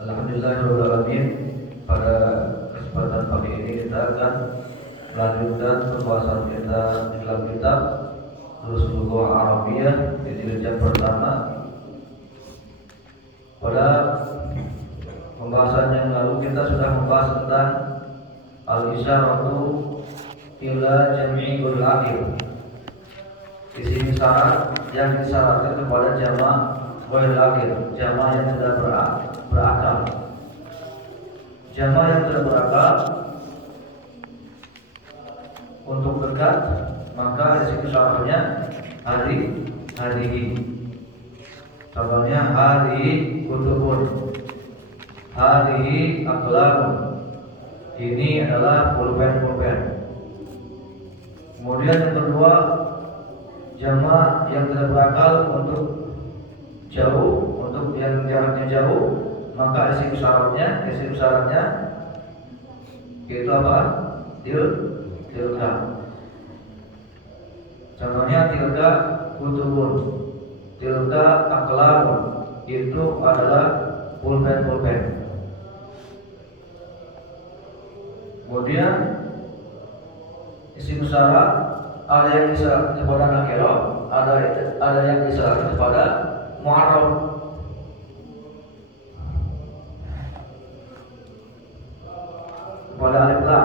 Alhamdulillahirrahmanirrahim. Pada kesempatan pagi ini kita akan melanjutkan pembahasan kita dalam kitab Durusul Lughah Arabiyah di jilid pertama. Pada pembahasan yang lalu kita sudah membahas tentang al-isyaratu ila jami'ul akhir. Di sini syarat yang disyaratkan kepada jama' wal akhir, jama' yang sudah berakal. Jama' yang sudah berakal untuk dekat, maka di sini syaratnya hadihi. Contohnya hadihi kutubun, hadihi aqlamun. Ini adalah pulpen. Kemudian yang kedua, jama' yang tidak berakal untuk jauh, untuk yang jaraknya jauh, maka isim syaratnya itu apa? Tilka. Contohnya tilka kutubun, tilka aqlamun. Itu adalah pulpen. Kemudian isim syarat ada yang disyaratkan kepada nakirah, ada yang disyaratkan kepada mu'arraf. Kepada alif lam.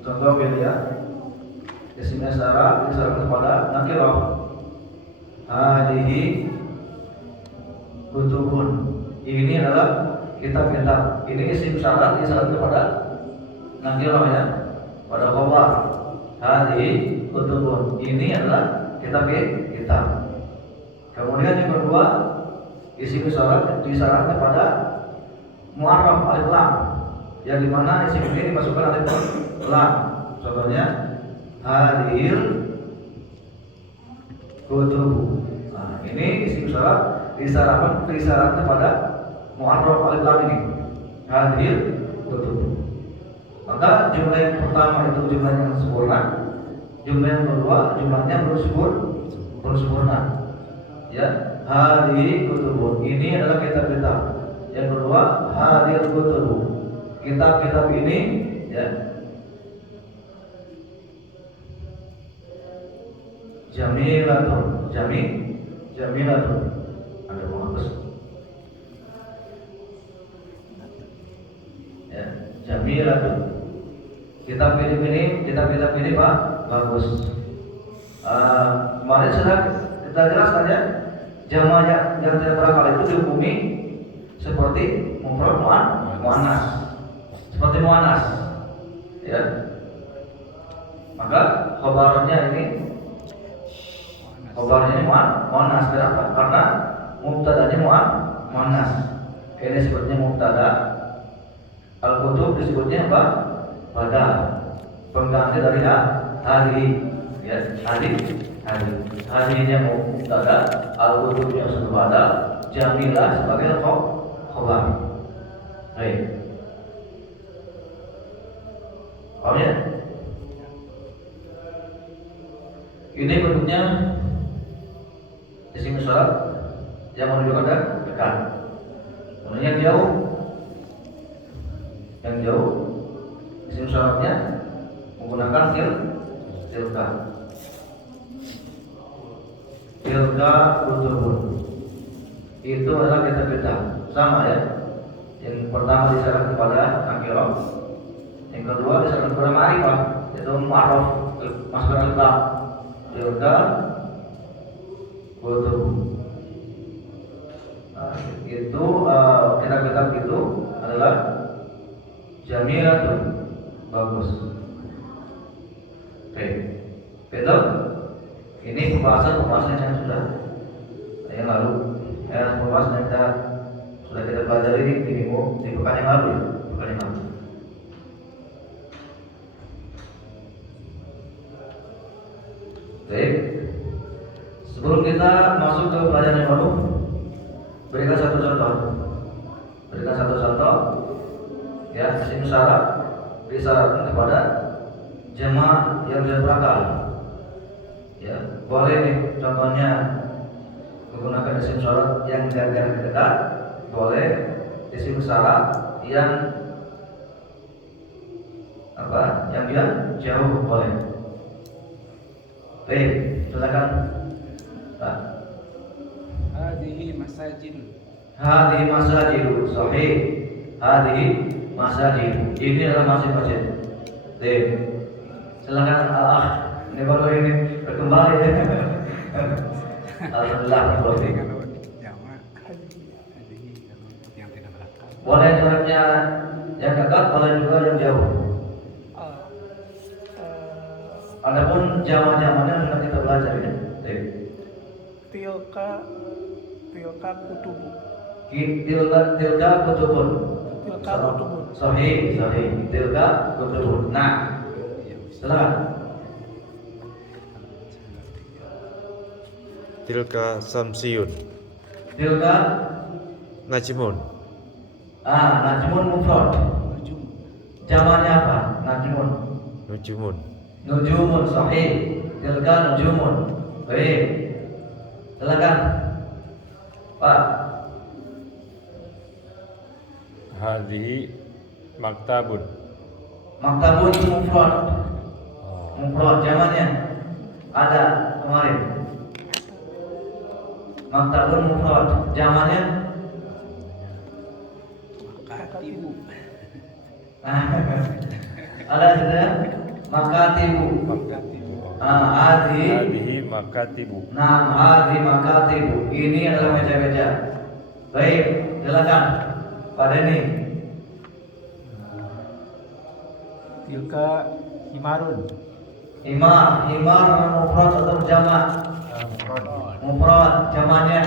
Contoh ya, isim syarat disyaratkan kepada nakirah. Hadihi kutubun. Ini adalah kitab-kitab. Ini isim syarat disyaratkan kepada nakirah ya, pada khabar. Hadihi kutubun. Ini adalah kitab. Kemudian yang kedua, isim syarat disyaratkan pada mu'arraf alif lam, yang dimana isim ini dimasukkan alif lam. Contohnya hadhil kutubu. Nah, ini isim syarat disyaratkan pada mu'arraf alif lam ini. Hadhil kutubu. Maka jumlah yang pertama itu jumlah yang sempurna, jumlah yang kedua jumlahnya belum sempurna. Ya, hadhihi kutubun. Ini adalah kitab-kitab. Yang kedua, hadhil kutubu. Kitab-kitab ini ya. Jamilatun. Ada bagus. Ya, jamilatun. Kitab-kitab ini Pak, bagus. Kemarin sudah kita jelaskan ya, jama' yang tidak berakal itu dihukumi seperti mufrad muannas. Seperti muannas. Ya. Maka khabarnya ini muannas. Kenapa? Karena mubtada'nya muannas. Ini sebutnya mubtada'. Al-kutub disebutnya apa? Pada pengganti dari hadihi. Ya, hadihinya mubtada, al-kutubnya pada, jamilah sebagai khabar. Baik. Paham ya? Ini bentuknya isim syarat yang menunjukkan dekat. Kemudian yang jauh isim syaratnya menggunakan tilka kutubun. Itu adalah kitab-kitab. Sama ya. Yang pertama disyaratkan kepada nakirah, yang kedua disyaratkan kepada ma'rifah, yaitu mu'arraf, masukkan kitab. Tilka kutubun. Nah, itu kitab-kitab itu adalah jamilatun, bagus. Oke, betul. Ini pembahasan yang sudah yang lalu. Pembahasan yang sudah kita pelajari di pekan yang lalu. Baik. Sebelum kita masuk ke pelajaran yang baru, berikan satu contoh. Ya, isim syarat disyaratkan kepada jama' yang tidak berakal. Ya, boleh nih contohnya menggunakan isim syarat yang jarak dekat, boleh isim syarat yang yang dia jauh boleh. Baik, silakan. Pak. Hadhihi masajid. Hadhihi masajid, sahih. Hadhihi masajid. Ini adalah masjid-masjid. Baik. Silakan ini baru ini berkembang ya. Alhamdulillah berarti. Yang tidak berakal. Boleh jaraknya yang dekat, boleh juga yang jauh. Adapun jama-jamanya sudah kita belajar ya. Tilka kutubu. Tilka kutubun. Tilka kutubun. Sahih. Tilka kutubun. Nah, silakan. Tilka samsiyun. Tilka Najmun. najmun mufrad. Jamannya apa? Najmun. Nujumun. Nujumun, sahih. Tilka nujumun. Baik. Silakan. Pak. Hadhihi maktabun. Maktabun itu mufrad. Mufrad jamannya ada kemarin. Maktabun mufrad jamannya Makatibu. ada sudah makatibu. Hadhihi makatibu. Adi makatibu. Ini adalah meja-meja. Baik, silakan Pak Denny. Tilka himarun. Himar mufrad atau jamak? Mufrad jamannya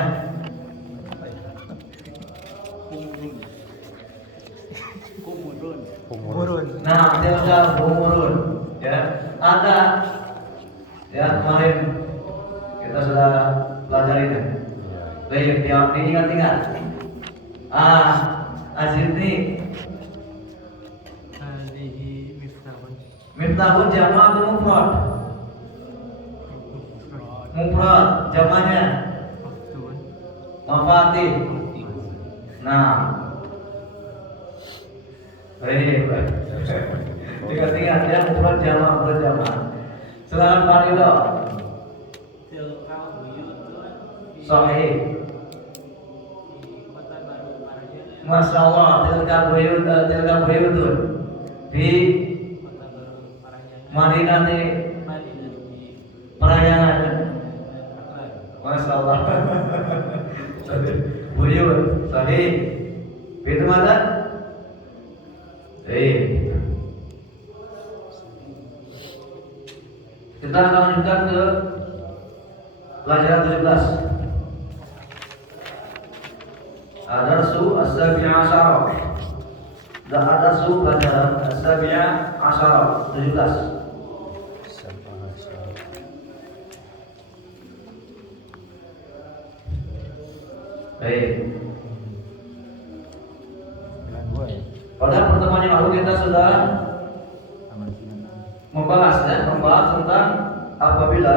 Kumurun. nah, tilka humurun. Ya, ada. Ya, kemarin kita sudah pelajari itu. Baik, diingat-ingat. Azirni. Hadhihi miftahun. Miftahun jamak atau mufrad? Mufrad jamannya Maftun. mafatih. Nah, baik. Ingat-ingat ya, mufrad jamak. Silakan Pak Ridho. Tilka buyutun. Sahih. Masya Allah, tilka buyutun di Madinati Parayangan. Masya Allah. Buyut, sahih. Itu mana? Kita akan lanjutkan ke pelajaran 17. Ad-darsu as-sabi'a asyara. Ad-darsu pelajaran as-sabi'a asyara 17. Baik. Pada pertemuan yang lalu kita sudah membahas tentang apabila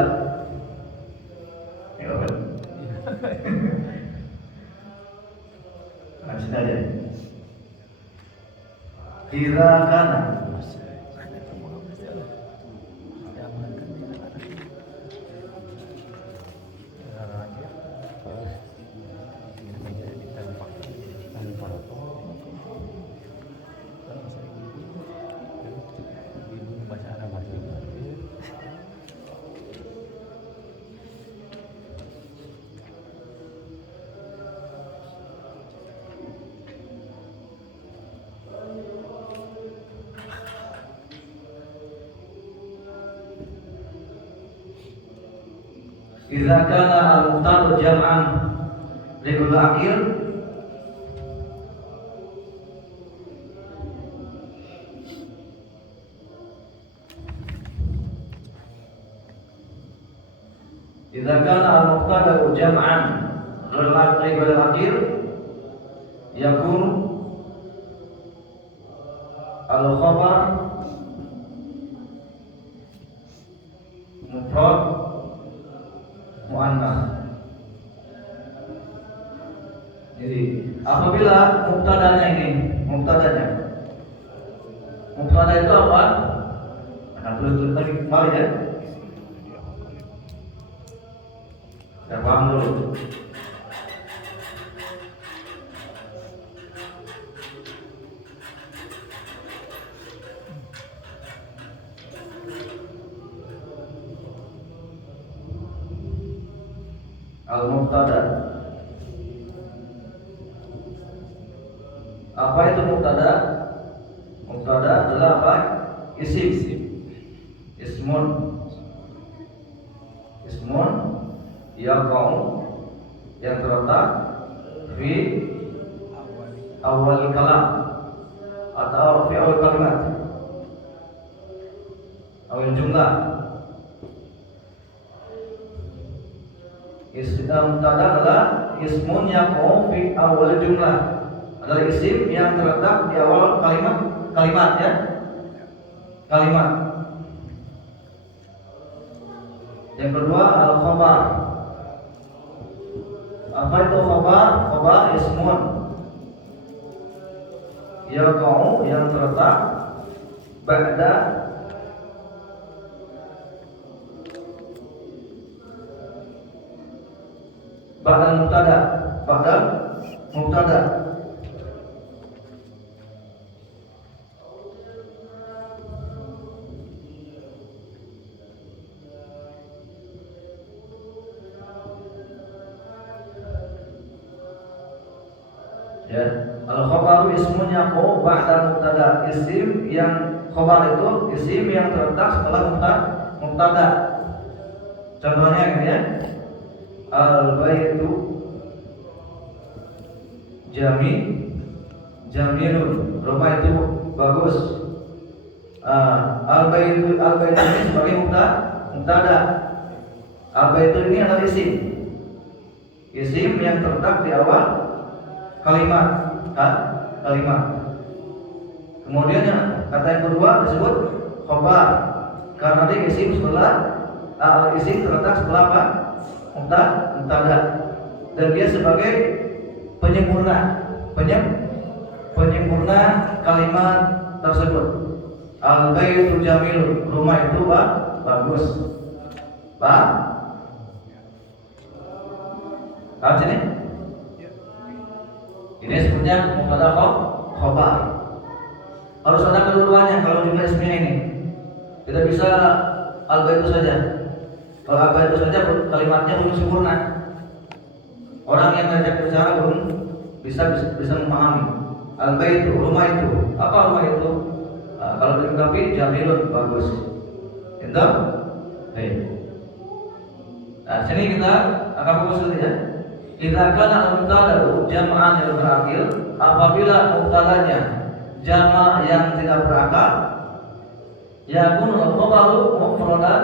Masih aja. Kira kana Idza kana al-muqtadu jam'an liul akhir Idza kana al-muqtadu jam'an liul akhir yakun al-khabar mufrad muannas. Jadi apabila mubtadanya mubtada itu apa? Akan tulis lagi kembali ya. Ya paham dulu. Al-mubtada. Apa itu mubtada? Mubtada adalah apa? Isim. Ismun yaqa'u yang terletak fi awal kalam atau fi awal kalimat, awal jumlah. Mubtada adalah ismun yaqa'u fi awal jumlah, adalah isim yang terletak di awal kalimat ya, kalimat. Yang kedua al-khabar. Apa itu khabar? Khabar ismun yaqa'u yang terletak ba'da mubtada. Ya, al-khabaru ismun yaqa'u ba'da mubtada. Isim yang khabar itu isim yang terletak setelah mubtada. Contohnya ini ya. Al-baitu jamilun. Rumah itu bagus. Al-baitu ini sebagai mubtada. Al-baitu ini adalah isim. Isim yang terletak di awal kalimat. Kemudian kata yang kedua disebut khabar karena dia isim isim terletak setelah apa? Mubtada. Dan dia sebagai penyempurna kalimat tersebut. Al-baitu jamilun. Rumah itu bagus. Paham sini? Ini sebenarnya mubtada khabar. Harus ada kedua-duanya kalau jumlah ismnya ini. Tidak bisa al-baitu saja. Kalau al-baitu saja kalimatnya belum sempurna. Orang yang ngajak bicara belum bisa memahami. Al-baitu, rumah itu. Apa rumah itu? Kalau dilengkapi jamilun, bagus. Itu? Baik. Nah, sini kita akan fokus dulu ya. Idza kana al-mubtada jam'an yang berakil, apabila mubtadanya jama' yang tidak berakal, yakun al-khabaru mufradan.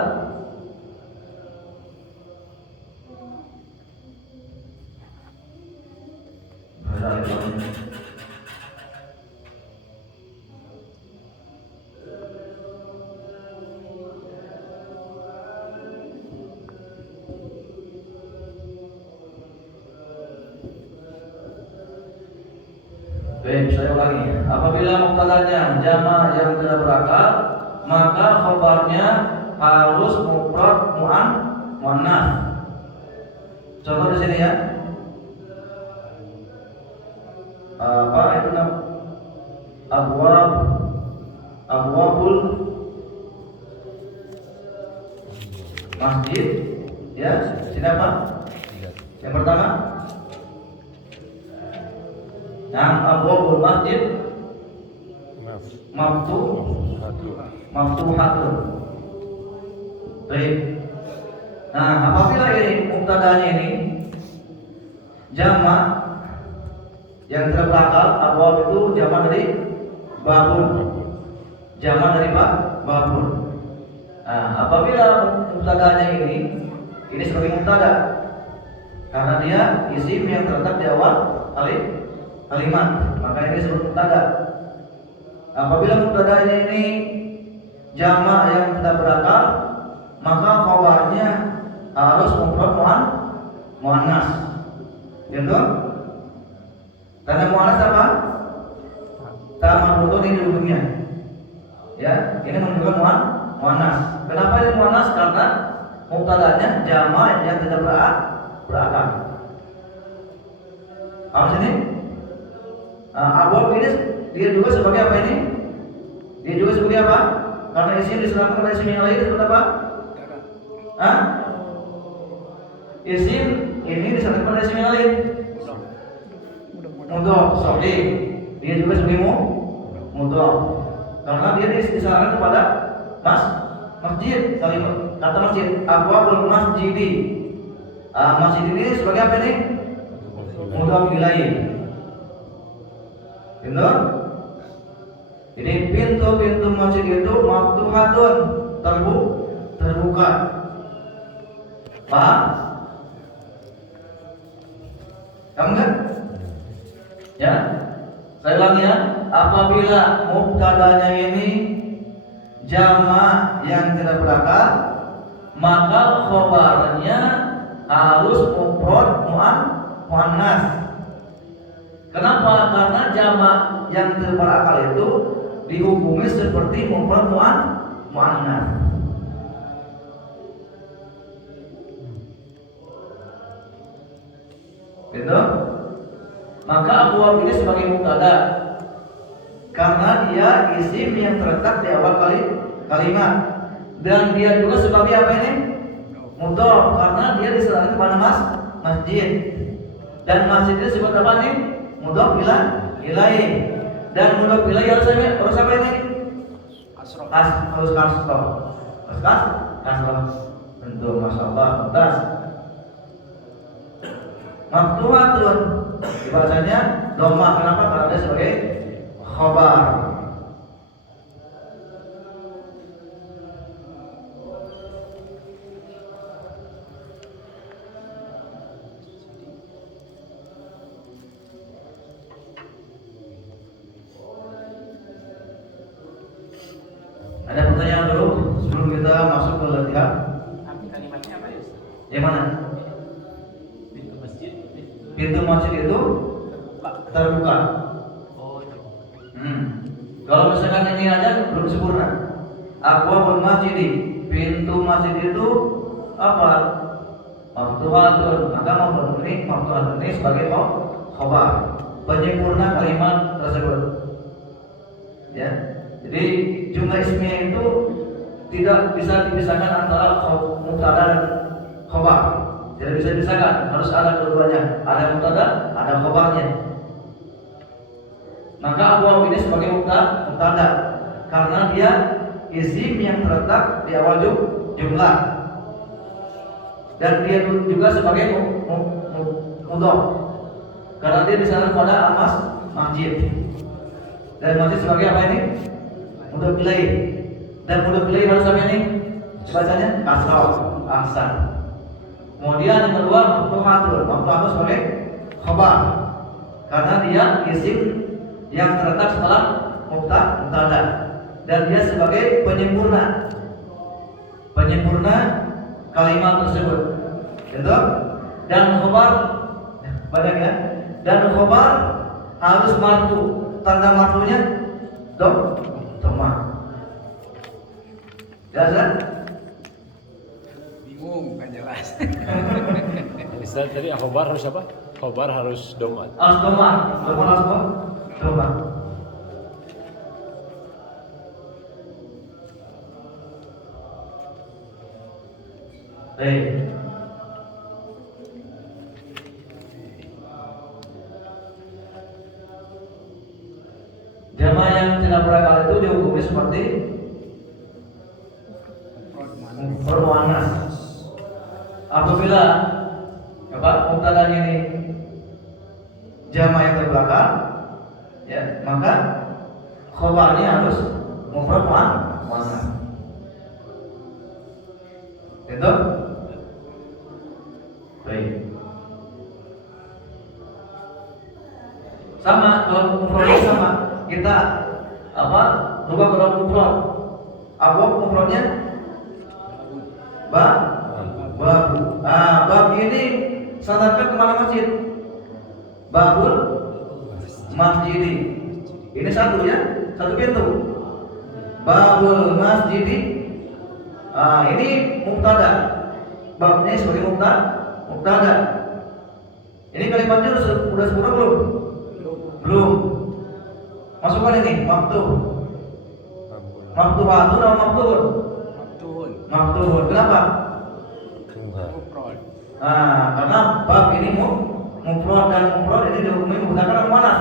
Baik, saya ulangi. Apabila mubtadanya jama' yang tidak berakal, maka khabarnya harus mufrad muannats. Contoh di sini ya. Apa itu abwabul masjid ya. Sini apa? Yang pertama abwabul masjid maftuhatun. Baik. Nah, apabila ini mubtadanya ini jama' yang tidak berakal, abwab itu jama' dari babun. Jama' dari babun. Nah, apabila mubtadanya ini sebagai mubtada karena dia isim yang terletak di awal kalimat, maka ini disebut mubtada. Apabila mubtadanya ini jama' yang tidak berakal, maka khabarnya harus mufrad muannats. Gitu? Tanda muannas apa? Ta marbuto di ujungnya. Ya, ini menunjukkan muannas. Kenapa ini muannas? Karena mubtada'nya jama' yang tidak berakal. Paham sini? Abwab ini dia juga sebagai apa ini? Dia juga sebagai apa? Karena isim diserahkan pada isim yang lain seperti apa? Hah? Isim ini diserahkan pada isim yang lain. Mudhof, sahih. Dia juga sebagai mudhof. Karena dia diserahkan kepada masjid. Kata masjid, abwabul masjidi. Masjid ini sebagai apa ini? Mudhof ilaih. Benar? Jadi pintu-pintu masjid itu maftuhatun, terbuka. Paham? Kamu enggak? Ya. Saya ulangi ya. Apabila mubtadanya ini jama' yang tidak berakal, maka khobarnya harus mufrad muannas. Kenapa? Karena jama' yang tidak berakal itu dihukumi seperti mufrad muannas. Gitu? Maka abwab ini sebagai mubtada karena dia isim yang terletak di awal kalimat, dan dia juga sebagai apa ini? Mudhof karena dia diserahkan kepada masjid, dan masjid itu disebut apa nih? Mudhof ilaih, dan mudhof ilaih harus apa ini? Harus kasroh. Tentu, masya Allah, tuntas. Maftuhatun dibacanya dhammah. Kenapa? Karena dia sebagai khabar. Ada pertanyaan dulu sebelum kita masuk ke latihan? Arti kalimatnya apa ya? Ustaz? Yang mana? Pintu masjid. Pintu masjid itu terbuka. Oh, itu. Kalau misalkan ini aja belum sempurna. Abwabul masjid, pintu masjid itu apa? Maftuhatun. Maka maftuhatun ini sebagai khabar, penyempurna kalimat tersebut. Ya. Jadi jumlah ismiyah itu tidak bisa dipisahkan antara mubtada dan khabar. Tidak bisa dipisahkan, harus ada keduanya. Ada mubtada, ada khabarnya. Maka abwab ini sebagai mubtada karena dia isim yang terletak di awal jumlah, dan dia juga sebagai mudhof karena dia disana pada masjid, dan masjid sebagai apa ini? Mudhof ilaih, dan mudhof ilaih harus apa ini? Bacanya kasrah, ahsan. Kemudian yang kedua maftuhatun sebagai khabar karena dia isim yang terletak setelah mubtada, dan dia sebagai penyempurna kalimat tersebut. Gitu? Dan khabar banyak ya. Dan khabar harus marfu. Tanda marfunya dhammah. Jelas kan? Bingung, kan jelas. Ustaz tadi khobar harus apa? Khobar harus domat. Harus dhammah. Dhammah. Baik. Jamaah yang tidak berakal itu dihukumi seperti muannas. Apabila mubtadanya ini jamaah yang terbelakang, ya, maka khabarnya harus mufrad muannas. Itu? Baik. Sama, kalau mufradnya sama, kita rubah kalau mufrad. Apa mufradnya? Babu. Bab ini sandarkan kemana masjid? Babul masjidi. Ini satu ya, satu pintu. Babul masjidi. Ini mubtada. Babnya sebagai mubtada. Ini kalimatnya sudah sempurna belum? Belum. Masukkan ini maftuh. Maftuhatun atau maftuhun? Maftuhun. Maftuhun. Kenapa? Mufrad. Karena bab ini mufrad dan mufrad ini dihukumi mudzakkar atau muannas?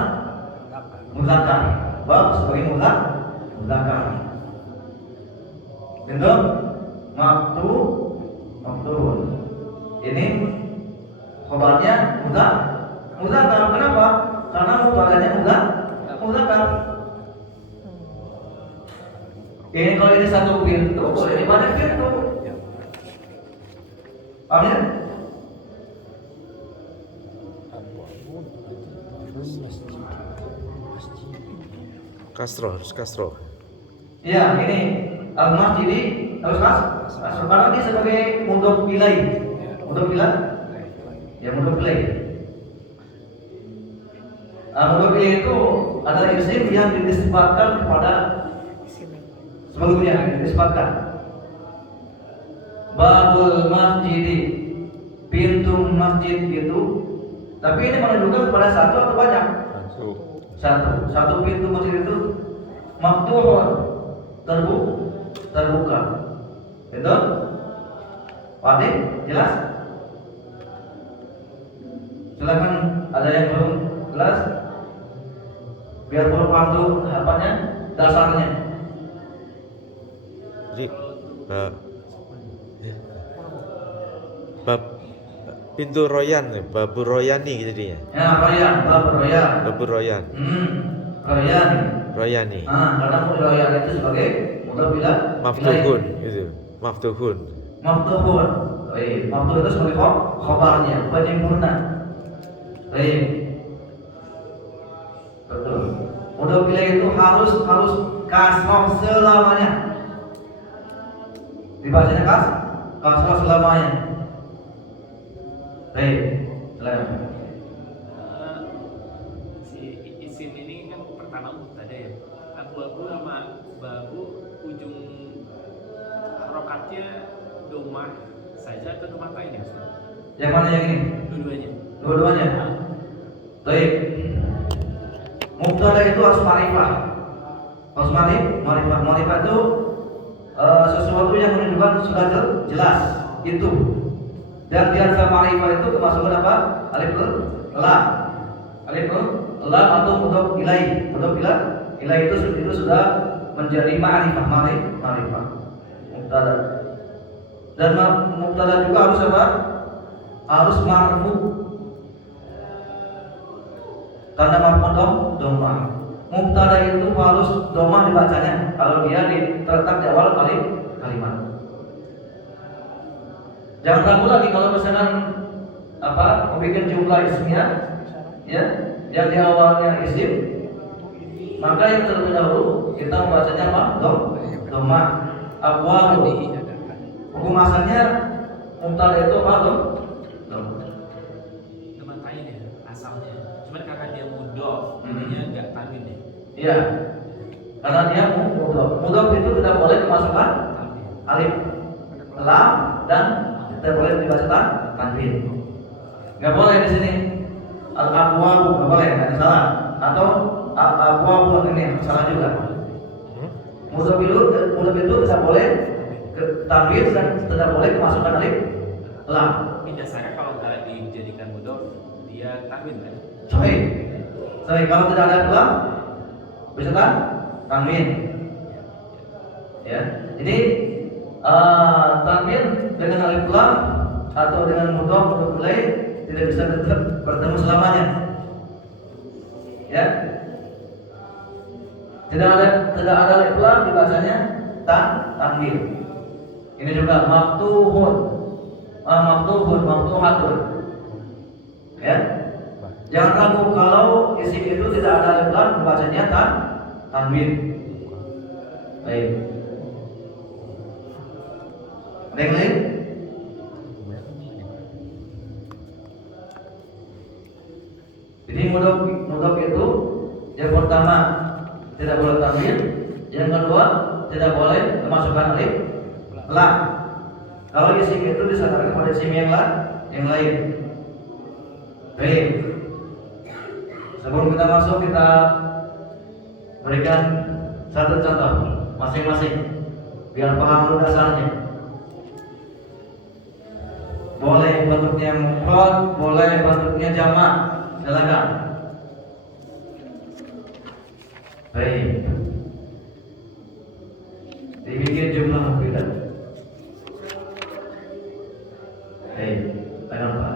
Mudzakkar. Bab sebagai mudzakkar. Itu maftuhun. Ini khabarnya mudzakkar. Kenapa? Karena mubtadanya mudzakkar. Ini kalau ini satu pintu, kalau ini banyak pintu. Paham ya? Harus kasro. Iya, ini al-masjidi harus kasro karena dia sebagai mudhof ilaih. Mudhof ilaih. Ya, mudhof ilaih. Mudhof ilaih itu adalah isim yang dinisbatkan kepada sebelumnya, dinisbatkan. Babul masjidi, pintu masjid itu. Tapi ini menunjukkan kepada satu atau banyak? Satu pintu masjid itu maftuhun, terbuka. Itu? Paham? Jelas? Silakan, ada yang belum jelas? Biar belum paham tuh apanya, dasarnya. Jadi bab pintu royan, babu royani jadinya. Ya, royan, bab royan. Babu royan. Royan. Royani. Karena royan itu sebagai mudhof ilaih. Maftuhun itu. Maftuhun. Maftuhun. Baik, maftuh itu sebagai khabarnya, penyempurna. Baik. Betul. Mudhof ilaih itu harus kasroh selamanya. Dibacanya kasroh selamanya. Baik. Silakan. Si isim ini kan pertama mubtada ya. Abu-abu sama babu ujung harokatnya domah saja atau domah lain ya? Yang mana yang ini? Dua-duanya. Dua-duanya. Baik. Mubtada itu harus ma'rifah. Harus ma'rifah. Ma'rifah itu sesuatu yang menunjukkan sudah jelas itu. Dan di antara ma'rifah itu termasuk apa? Alif lam. Alif lam atau mudhof ilaih. Mudhof ilaih itu sudah menjadi ma'rifah. Mubtada. Dan mubtada juga harus apa? Harus marfu. Tanda marfu dhamma. Mubtada itu harus dhamma dibacanya kalau dia terletak di awal kalimat. Jangan ragu lagi kalau misalkan membuat jumlah ismiyah, ya, yang di awalnya isim, maka yang terlebih dahulu kita membacanya apa? Dhamma. Abwabu. Hukum asalnya mubtada itu apa? Domah lain ya asalnya. Cuman karena dia mudhof, jadinya enggak tanwin ya. Iya. Karena dia mudhof. Mudhof itu tidak boleh kemasukan alif, lam dan tidak boleh dibaca tanwin. Enggak boleh di sini. Al-abwabu enggak boleh, ada salah. Atau abwabu ini salah juga. Mudhof itu tidak boleh tanwin dan tidak boleh kemasukan alif, lam. Tapi dasarnya kalau nggak dijadikan mudhof, dia tanwin kan? Sahih. Kalau tidak ada lam bisa tanwin. Ya. Jadi tanwin dengan alif lam atau dengan mudhof ilaih tidak bisa bertemu selamanya. Ya. Tidak ada alif lam dibacanya tanwin. Ini juga maftuhatun. Ya. Jangan ragu kalau isim itu tidak ada alif lam dibacanya tanwin. Baik. Ada yang lain? Jadi mudhof itu Yang pertama tidak boleh tanwin, yang kedua tidak boleh memasukkan alif lam. Kalau isim itu disandarkan pada isim yang lain. Baik. Sebelum kita masuk, kita berikan satu contoh masing-masing biar paham dulu dasarnya. Boleh bentuknya mufrad, boleh bentuknya jamak. Silakan. Baik. Dibikin jumlah mufidah. Baik, pegang Pak.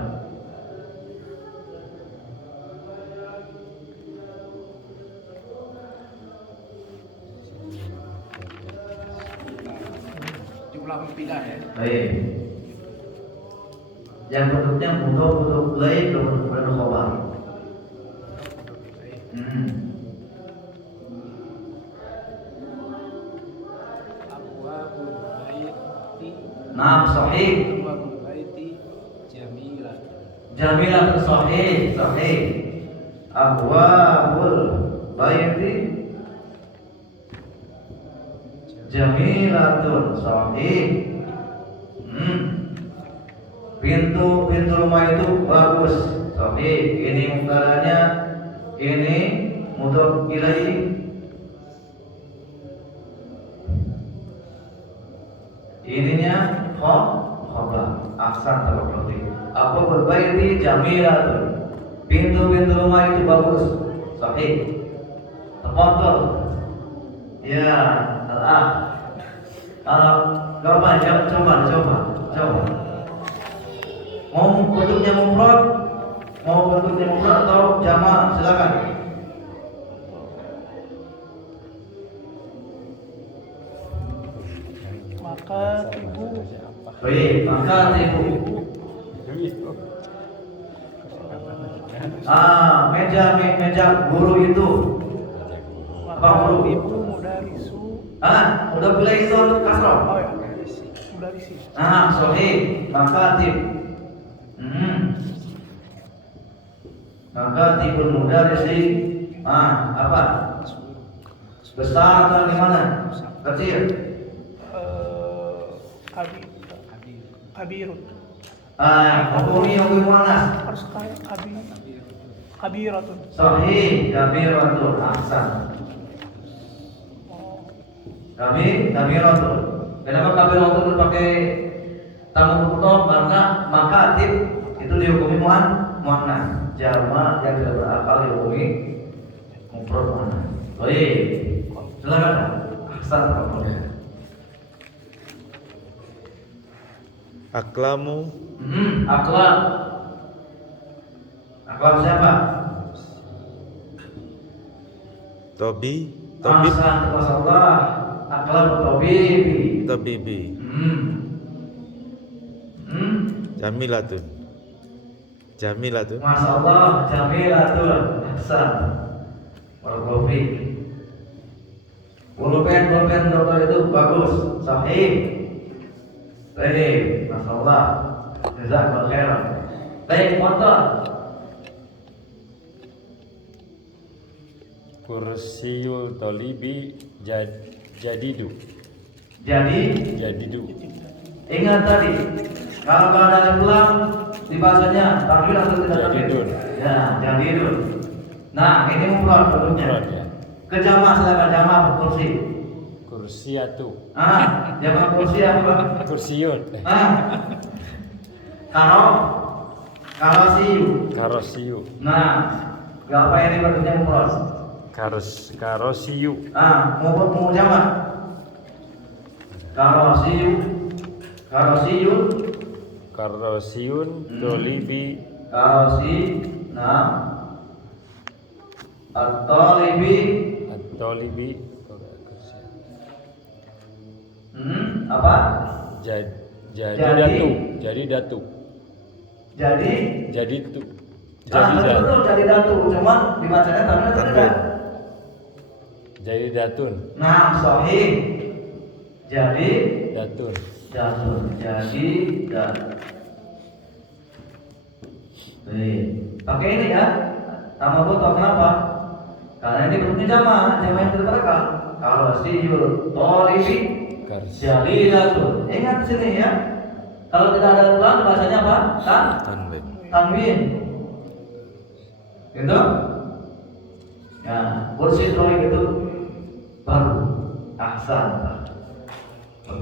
Jumlah mufidah ya. Baik. Yang bentuknya bentuk lain bentuk khobar. Abwabul baiti Naam, sahih. abwabul baiti jamilah. Jamilah sahih, sahih. Abwabul baiti jamilatun sahih. Pintu rumah itu bagus, sahih. Ini mubtada'nya, ini mudhof ilaih. Ininya khabar, aksan terlalu. Apa berbaiti jamilatun. Pintu rumah itu bagus, sahih. Tafadhal. Ya, coba. Mau bentuknya mufrad atau jamak, silakan. Maka ibu Baik, maka ibu. Meja guru itu. Apa guru? ibu mudarisu. Udah bila itu kasroh. Oh ya, mudarisi. Sahih, makatib. Makatibul mudarisi. Apa? Besar atau gimana? Kecil? Kabirun. Hukumi mana? Harus kayak kabiratun. Sahih, kabiratun. Ahsan. Kabiratun. Kenapa kabiratun dipakai tamu kutub? Karena makatib itu dihukumi muannas. Jamak yang tidak berakal dihukumi mufrad muannas. Baik. Silakan. Ahsan. Aklamu. Aklam. Aklam siapa? Tabib. Ahsan, masyaallah. Aklam tabibi. Tabibi. Jamilatun. Masyaallah, jamilatun. Ahsan. Barakallahu fiik. Pulpen dokter itu bagus, sahih. Baik, masyaallah. Jazakallahu khairan. Baik, motor. Kursiyul tolibi jadidu. Jadidu. Ingat tadi, kalau ada lam di bahasanya tanwin atau tidak tanwin? Jadidun. Ya, jadidun. Nah, ini mufrad bentuknya. Mufrad, ya. Ke jamak, silakan jamak kursi. Kursiyatu. Jamak kursi apa? Kursiyun. Karosiyu. Nah, apa ini bentuknya mufrad? Karosiyu. Mau jamak. Karosiyun tolibi. Nah. At-talibi. Apa? Jadi datu. Betul, jadi datu. Cuma dibacanya tanwin atau tidak? Jadi datun. Nah, sahih. Jadi Datun. Baik. Pakai ini ya. Nama butuh kenapa? Karena ini bentuknya jama yang tertekan. Kalau sihul tolibi jalilatun. Ingat di sini ya. Kalau tidak ada tulang bahasanya apa? Tanwin. Tanwin. Gitu? Ya, kursi tolibi itu baru ahsan.